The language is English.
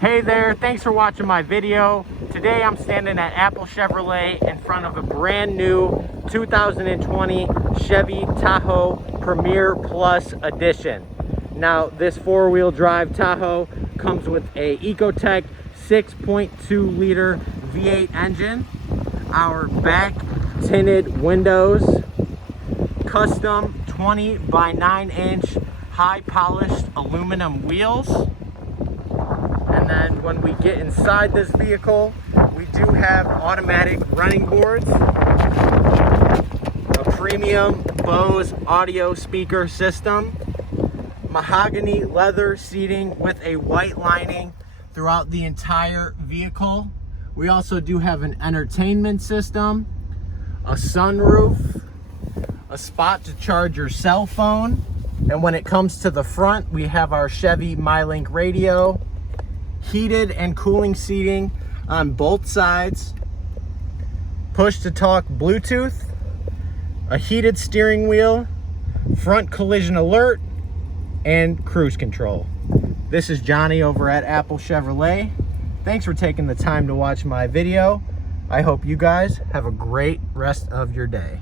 Hey there, thanks for watching my video. Today I'm standing at Apple Chevrolet in front of a brand new 2020 Chevy Tahoe Premier Plus Edition. Now this four-wheel drive Tahoe comes with a Ecotec 6.2 liter V8 engine, our back tinted windows, custom 20 by 9 inch high polished aluminum wheels. And then when we get inside this vehicle, we do have automatic running boards, a premium Bose audio speaker system, mahogany leather seating with a white lining throughout the entire vehicle. We also do have an entertainment system, a sunroof, a spot to charge your cell phone, and when it comes to the front, we have our Chevy MyLink radio, heated and cooling seating on both sides, push to talk Bluetooth, a heated steering wheel, front collision alert, and cruise control. This is Johnny over at Apple Chevrolet. Thanks for taking the time to watch my video. I hope you guys have a great rest of your day.